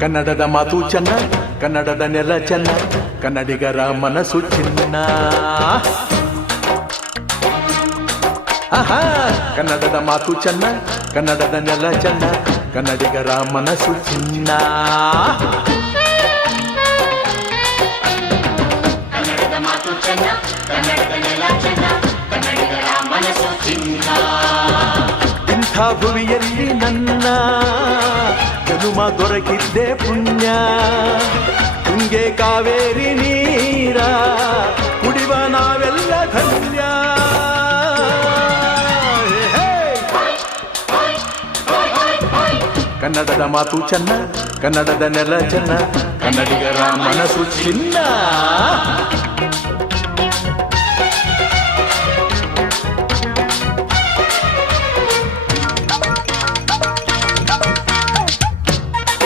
ಕನ್ನಡದ ಮಾತು ಚೆನ್ನ, ಕನ್ನಡದ ನೆಲ ಚೆನ್ನ, ಕನ್ನಡಿಗರ ಮನಸ್ಸು ಚಿನ್ನ. ಆಹಾ, ಕನ್ನಡದ ಮಾತು ಚೆನ್ನ, ಕನ್ನಡದ ನೆಲ ಚೆನ್ನ, ಕನ್ನಡಿಗರ ಮನಸ್ಸು ಚಿನ್ನ. ಕನ್ನಡದ ಮಾತು ಚೆನ್ನ, ಕನ್ನಡದ ನೆಲ ಚೆನ್ನ, ಕನ್ನಡಿಗರ ಮನಸ್ಸು ಚಿನ್ನ. ಇಂಥ ಭುವಿಯಲ್ಲಿ ನನ್ನ ಜನುಮ ದೊರಕಿದ್ದೆ ಪುಣ್ಯ. ತುಂಗೆ ಕಾವೇರಿ ನೀರ ಕುಡಿವ ನಾವೆಲ್ಲ ಧನ್ಯ. ಕನ್ನಡದ ಮಾತು ಚೆನ್ನ, ಕನ್ನಡದ ನೆಲ ಚೆನ್ನ, ಕನ್ನಡಿಗರ ಮನಸ್ಸು ಚಿನ್ನ.